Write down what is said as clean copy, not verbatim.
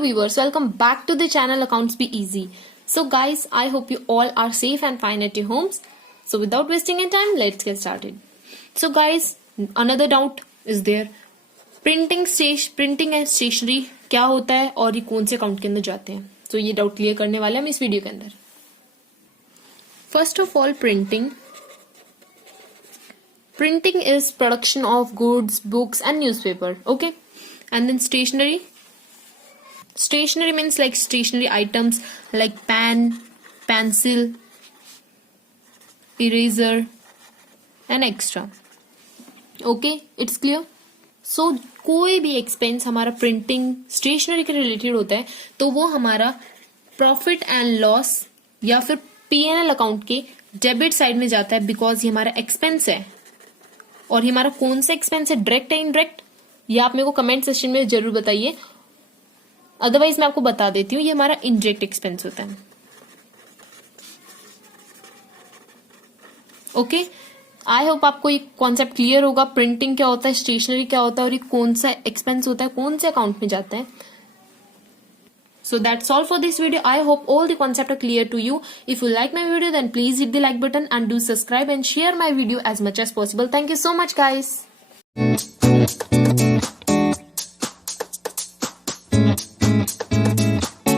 viewers, welcome back to the channel Accounts Be Easy. So guys, I hope you all are safe and fine at your homes. So without wasting any time, let's get started. So guys, another doubt is there. Printing and stationery क्या होता है और ये कौन से account के अंदर जाते हैं? तो ये डाउट क्लियर करने वाले हम इस वीडियो के अंदर. First of all, printing is production of goods, books and newspaper. Okay, and then stationery means like stationery items like pen, pencil, eraser and extra. Okay, it's clear. So कोई भी expense हमारा printing stationery के related होता है तो वो हमारा profit and loss या फिर P&L अकाउंट के डेबिट साइड में जाता है, बिकॉज ये हमारा एक्सपेंस है. और ये हमारा कौन सा एक्सपेंस है, डायरेक्ट है इनडायरेक्ट, ये आप मेरे को कमेंट सेक्शन में जरूर बताइए. अदरवाइज मैं आपको बता देती हूँ, ये हमारा इनडायरेक्ट एक्सपेंस होता है. ओके, आई होप आपको ये कॉन्सेप्ट क्लियर होगा. प्रिंटिंग क्या होता है, स्टेशनरी क्या होता है और ये कौन सा एक्सपेंस होता है, कौन से अकाउंट में जाता है. So that's all for this video. I hope all the concepts are clear to you. If you like my video, then please hit the like button and do subscribe and share my video as much as possible. Thank you so much, guys.